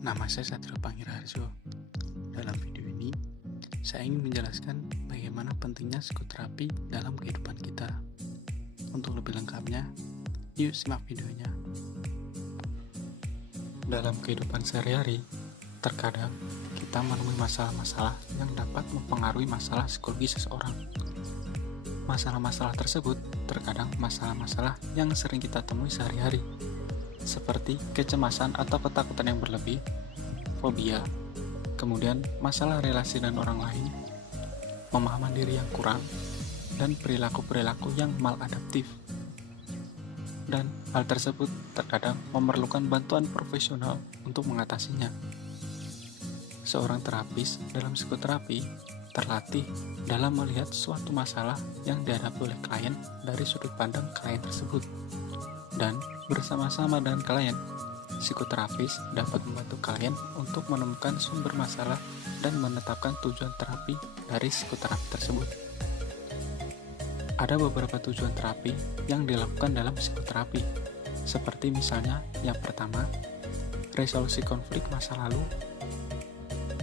Nama saya Satrio Panggiraharjo. Dalam video ini, saya ingin menjelaskan bagaimana pentingnya psikoterapi dalam kehidupan kita. Untuk lebih lengkapnya, yuk simak videonya. Dalam kehidupan sehari-hari, terkadang kita menemui masalah-masalah yang dapat mempengaruhi masalah psikologi seseorang. Masalah-masalah tersebut terkadang masalah-masalah yang sering kita temui sehari-hari, seperti kecemasan atau ketakutan yang berlebih, fobia, kemudian masalah relasi dengan orang lain, pemahaman diri yang kurang, dan perilaku-perilaku yang maladaptif. Dan hal tersebut terkadang memerlukan bantuan profesional untuk mengatasinya. Seorang terapis dalam psikoterapi terlatih dalam melihat suatu masalah yang dihadapi oleh klien dari sudut pandang klien tersebut. Dan bersama-sama dengan klien, psikoterapis dapat membantu klien untuk menemukan sumber masalah dan menetapkan tujuan terapi dari psikoterapi tersebut. Ada beberapa tujuan terapi yang dilakukan dalam psikoterapi, seperti misalnya yang pertama, resolusi konflik masa lalu.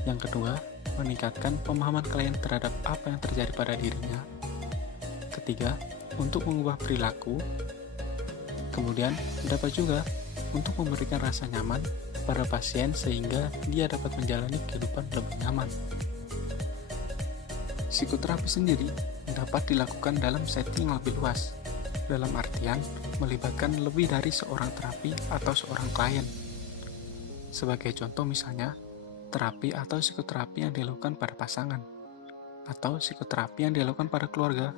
Yang kedua, meningkatkan pemahaman klien terhadap apa yang terjadi pada dirinya. Ketiga, untuk mengubah perilaku. Kemudian, dapat juga untuk memberikan rasa nyaman pada pasien sehingga dia dapat menjalani kehidupan lebih nyaman. Psikoterapi sendiri dapat dilakukan dalam setting yang lebih luas, dalam artian melibatkan lebih dari seorang terapi atau seorang klien. Sebagai contoh misalnya, terapi atau psikoterapi yang dilakukan pada pasangan, atau psikoterapi yang dilakukan pada keluarga,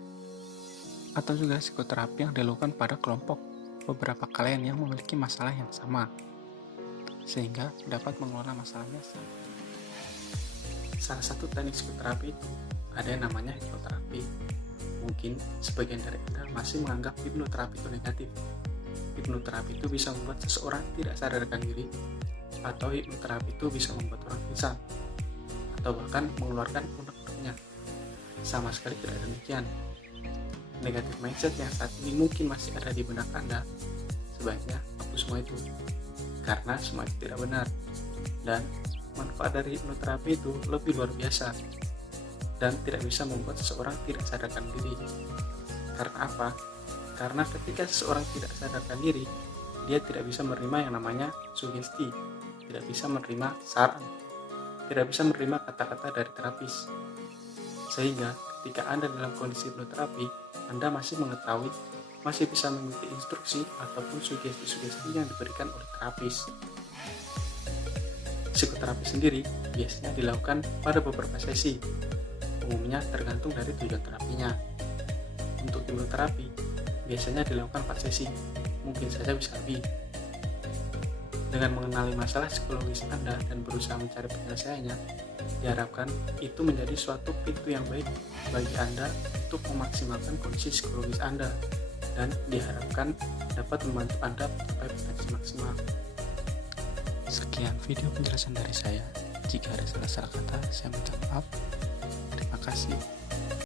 atau juga psikoterapi yang dilakukan pada kelompok beberapa klien yang memiliki masalah yang sama, sehingga dapat mengelola masalahnya. Salah satu teknik psikoterapi itu ada yang namanya hipnoterapi. Mungkin sebagian dari Anda masih menganggap hipnoterapi itu negatif. Hipnoterapi itu bisa membuat seseorang tidak sadarkan diri, atau hipnoterapi itu bisa membuat orang pingsan, atau bahkan mengeluarkan unek-uneknya. Sama sekali tidak demikian. Negatif mindset yang saat ini mungkin masih ada di benak Anda, sebaiknya hapus semua itu, karena semua itu tidak benar. Dan manfaat dari hipnoterapi itu lebih luar biasa, dan tidak bisa membuat seseorang tidak sadarkan diri. Karena apa? Karena ketika seseorang tidak sadarkan diri, dia tidak bisa menerima yang namanya sugesti, tidak bisa menerima saran, tidak bisa menerima kata-kata dari terapis. Sehingga ketika Anda dalam kondisi hipnoterapi, Anda masih mengetahui, masih bisa mengikuti instruksi ataupun sugesti-sugesti yang diberikan oleh terapis. Psikoterapi sendiri biasanya dilakukan pada beberapa sesi, umumnya tergantung dari tujuan terapinya. Untuk hipnoterapi biasanya dilakukan 4 sesi, mungkin saja bisa lebih. Dengan mengenali masalah psikologis Anda dan berusaha mencari penyelesaiannya, diharapkan itu menjadi suatu pintu yang baik bagi Anda untuk memaksimalkan kondisi psikologis Anda, dan diharapkan dapat membantu Anda mencapai potensi maksimal. Sekian video penjelasan dari saya. Jika ada salah-salah kata, saya minta maaf. Terima kasih.